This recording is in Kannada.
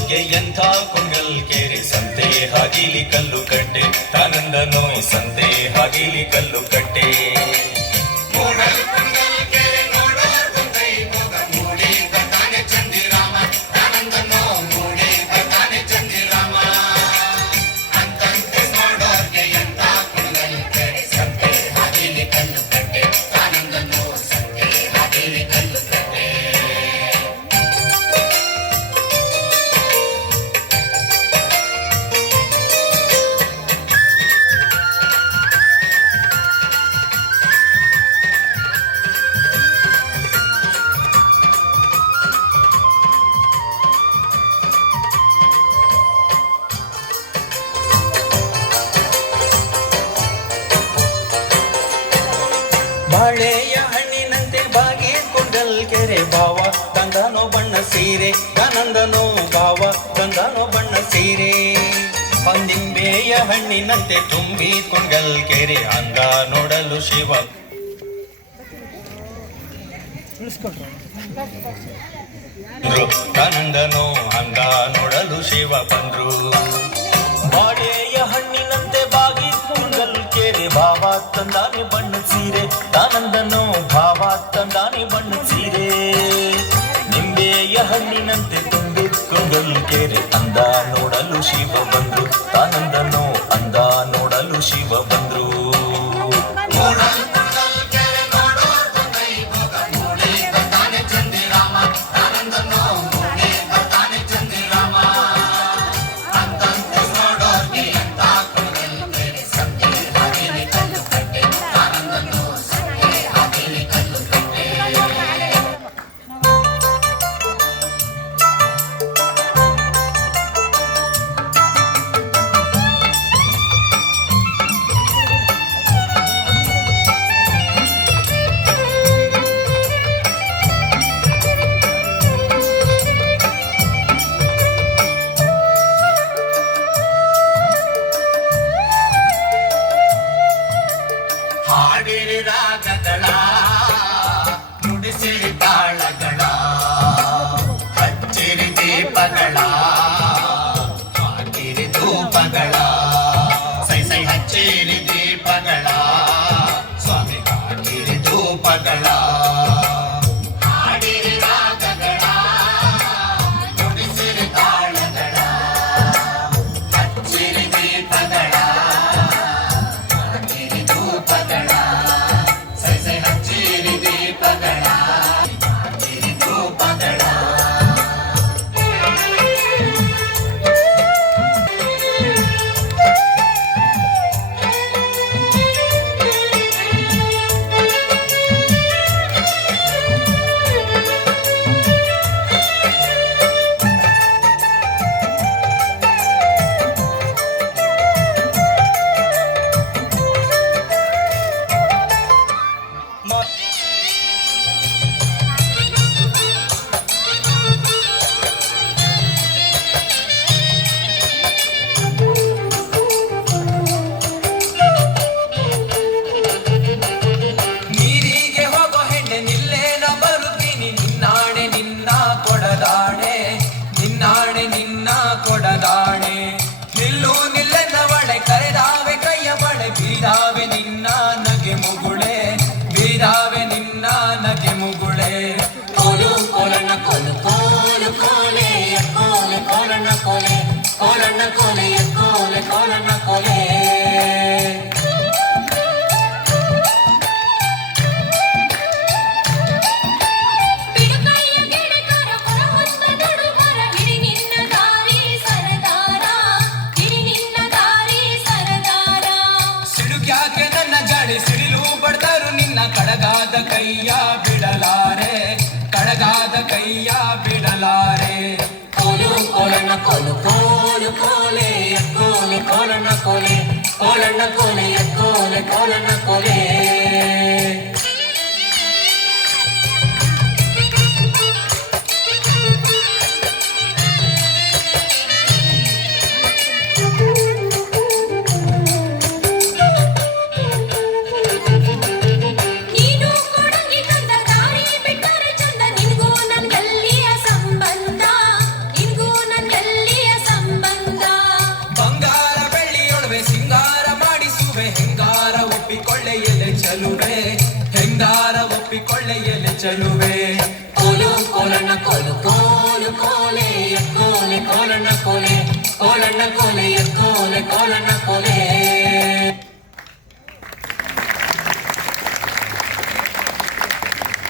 ನೋಡೋಕೆ ಎಂಥ ಕುಂಗಲ್ ಕೆರೆ ಸಂತೆ ಹಾಗಿಲಿ ಕಲ್ಲು ಕಟ್ಟೆ ತಾನಂದ ನೋಯ್ ಸಂತೆ ಹಾಗಿಲಿ ಕಲ್ಲು ಕಟ್ಟೆ ಬಾಳೆಯ ಹಣ್ಣಿನಂತೆ ಬಾಗಿ ಕುಂಡಲ್ ಕೆರೆ ಭಾವ ತಂದನೋ ಬಣ್ಣ ಸೀರೆ ಆನಂದನೋ ಭಾವ ತಂದನೋ ಬಣ್ಣ ಸೀರೆ ಹೊಂದಿಂಬೆಯ ಹಣ್ಣಿನಂತೆ ತುಂಬಿ ಕುಂಡಲ್ ಕೆರೆ ಅಂದ ನೋಡಲು ಶಿವ ಆನಂದನೋ ಅಂದ ನೋಡಲು ಶಿವ ಬಂದ್ರು ಬಾಳೆಯ ಹಣ್ಣಿನಂತೆ ಬಾಗಿ ಕುಂಡಲ್ ಕೆರೆ ಭಾವ ತಂದಾನೆ ಬಣ್ಣ ಸೀರೆ ಆನಂದನೋ ಭಾವ ತಂದಾನೆ ಬಣ್ಣ ಸೀರೆ ನಿಂಬೆಯ ಹಣ್ಣಿನಂತೆ ತುಂಬಿಕೊಂಡಲ್ ಕೆರೆ ಅಂದ ನೋಡಲು ಶಿವ ಬಂದ್ರು ಆನಂದನೋ ಅಂದ ನೋಡಲು ಶಿವ ಬಂದ್ರು ಹಾಡಿರಿ ರಾಗಗಳ ನುಡಿಸಿರಿ ತಾಳಗಳ ಹಚ್ಚಿರಿ ದೀಪಗಳ ಹಾಕಿರಿ ಧೂಪಗಳ ಸೈ ಸೈ ಹಚ್ಚಿರಿ ದೀಪಗಳ ಸ್ವಾಮಿ ಹಾಕಿರಿ ಧೂಪಗಳ ಹಾಡಿರಿ ರಾಗಗಳ ನುಡಿಸಿರಿ ತಾಳಗಳ ಹಚ್ಚಿರಿ ದೀಪಗಳ ಕೊಡದಾಣೆ ನಿಲ್ಲು ನಿಲ್ಲೆನ್ನವಳೆ ಕರೆದಾವೆ ಕೈಯ ಬಳೆ ಬೀದಾವೆ ನಿನ್ನ ನಗೆ ಮುಗುಳೆ ಬೀದಾವೆ ನಿನ್ನ ನಗೆ ಮುಗುಳೆ ಕೋಲು ಕೋಲಣ್ಣ ಕೋಲು ಕೋಲು ಕೋಲೆ ಕೋಲೆ ಕೋಲಣ್ಣ ಕೋಲೆ ಕೋಲಣ್ಣ ಕೋಲೆ ಕೋಲೆ ಕೋಲಣ್ಣ ಕೋಲೆ ಸಿಡಿಲು ಬಡ್ದರು ನಿನ್ನ ಕಡಗಾದ ಕೈಯ ಬಿಡಲಾರೆ ಕಡಗಾದ ಕೈಯ ಬಿಡಲಾರೆ ಕೋಲು ಕೋಲಣ್ಣ ಕೋಲು ಕೋಲು ಕೋಲೆ ಕೋಲೆ ಕೋಲಣ್ಣ ಕೋಲೆ ಕೋಲಣ್ಣ ಕೋಲೆ ಕೋಲೆ ಕೋಲಣ್ಣ ಕೋಲೆ ಸಂಬಂಧ ನಿನ್ಗೂ ನನ್ಗೆಲ್ಲಿಯ ಚೆಲುವೆ ಕೋಲು ಕೋಲಣ್ಣ ಕೋಲು ಕೋಲು ಕೋಲೆ ಎಕ್ಕೋಲೆ ಕೋಲಣ್ಣ ಕೋಲೆ ಕೋಲಣ್ಣ ಕೋಲೆ ಎಕ್ಕೋಲೆ ಕೋಲಣ್ಣ ಕೋಲೆ